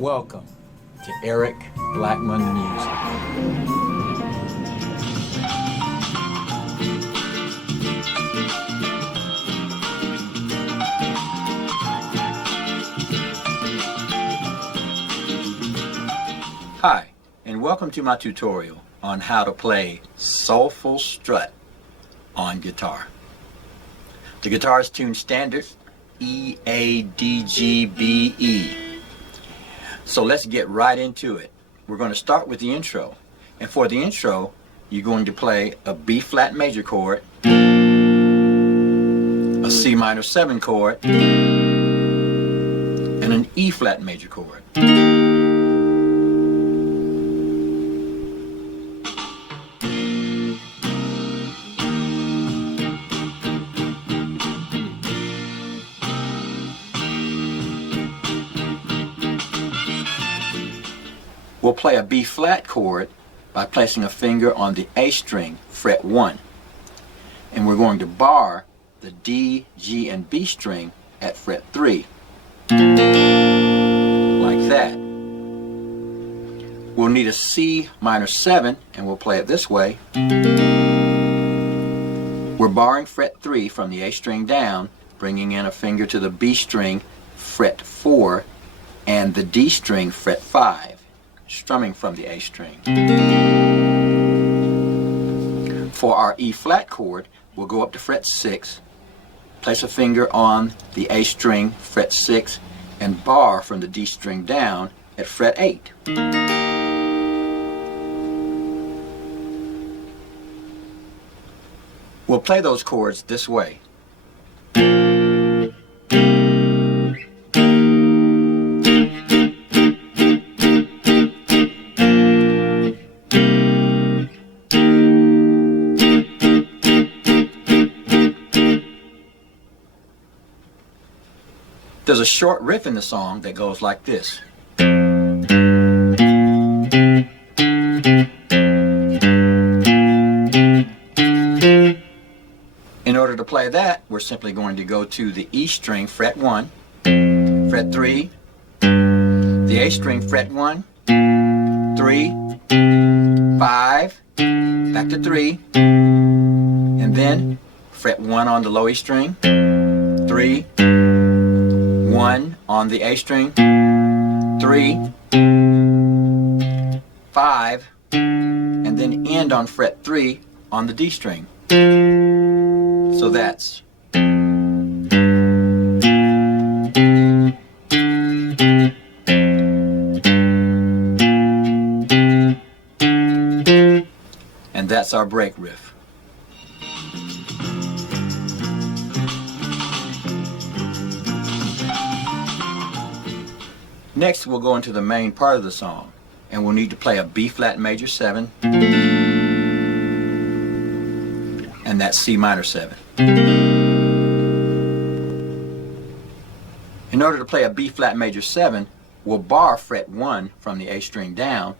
Welcome to Eric Blackmon Music. Hi, and welcome to my tutorial on how to play Soulful Strut on guitar. The guitar is tuned standard E, A, D, G, B, E. So let's get right into it. We're going to start with the intro. And for the intro, you're going to play a B flat major chord, a C minor 7 chord, and an E flat major chord. We'll play a B flat chord by placing a finger on the A string, fret 1. And we're going to bar the D, G, and B string at fret 3. Like that. We'll need a C minor 7, and we'll play it this way. We're barring fret 3 from the A string down, bringing in a finger to the B string, fret 4, and the D string, fret 5. Strumming from the A string. For our E flat chord, we'll go up to fret 6, place a finger on the A string, fret 6, and bar from the D string down at fret 8. We'll play those chords this way. There's a short riff in the song that goes like this. In order to play that, we're simply going to go to the E string, fret 1, fret 3, the A string, fret 1, 3, 5, back to 3, and then fret 1 on the low E string, 3, 1 on the A string, 3, 5, and then end on fret 3 on the D string. So that's and that's our break riff. Next, we'll go into the main part of the song, and we'll need to play a B flat major 7 and that C minor 7. In order to play a B flat major 7, we'll bar fret 1 from the A string down,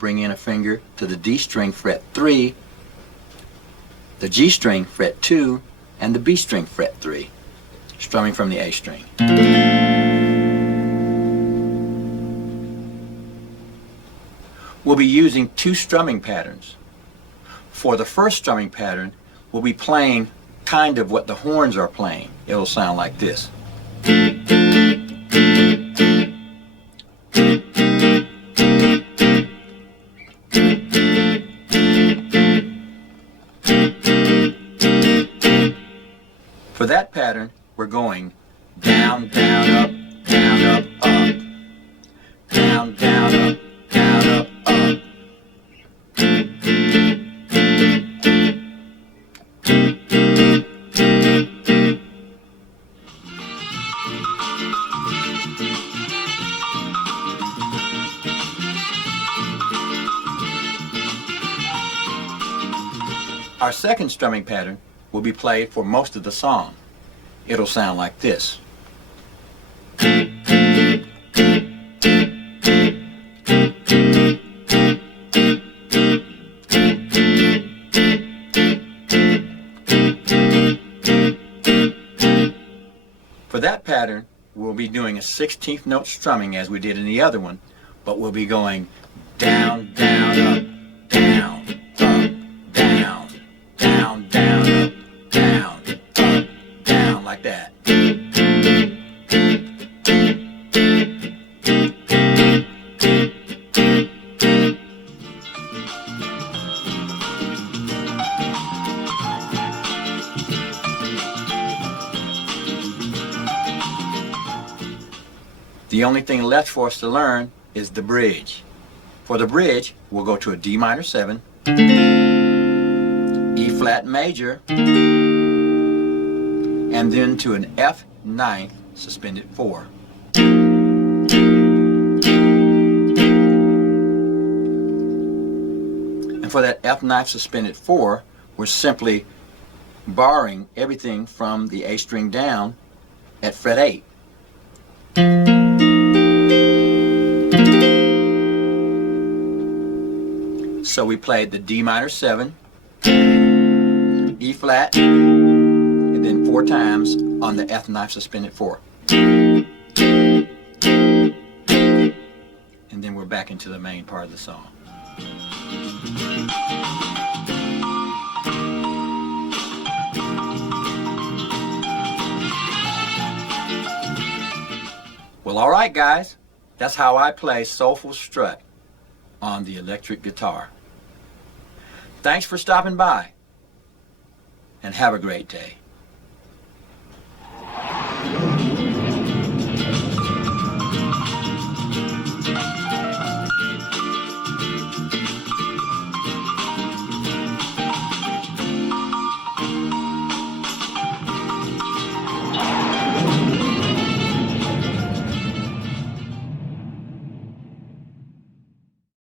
bring in a finger to the D string, fret 3, the G string, fret 2, and the B string, fret 3, strumming from the A string. We'll be using two strumming patterns. For the first strumming pattern, we'll be playing kind of what the horns are playing. It'll sound like this. For that pattern, we're going down, down, up, down, up, up, down, down, up, down, up, up. Our second strumming pattern will be played for most of the song. It'll sound like this. For that pattern, we'll be doing a 16th note strumming as we did in the other one, but we'll be going down, down, up, down, up, down, down, down, up, down, up, down, like that. The only thing left for us to learn is the bridge. For the bridge, we'll go to a D minor 7, E flat major, and then to an F ninth suspended 4. And for that F ninth suspended 4, we're simply borrowing everything from the A string down at fret 8. So we played the D minor 7, E flat, and then 4 times on the F ninth suspended 4. And then we're back into the main part of the song. Well, all right, guys, that's how I play Soulful Strut on the electric guitar. Thanks for stopping by, and have a great day.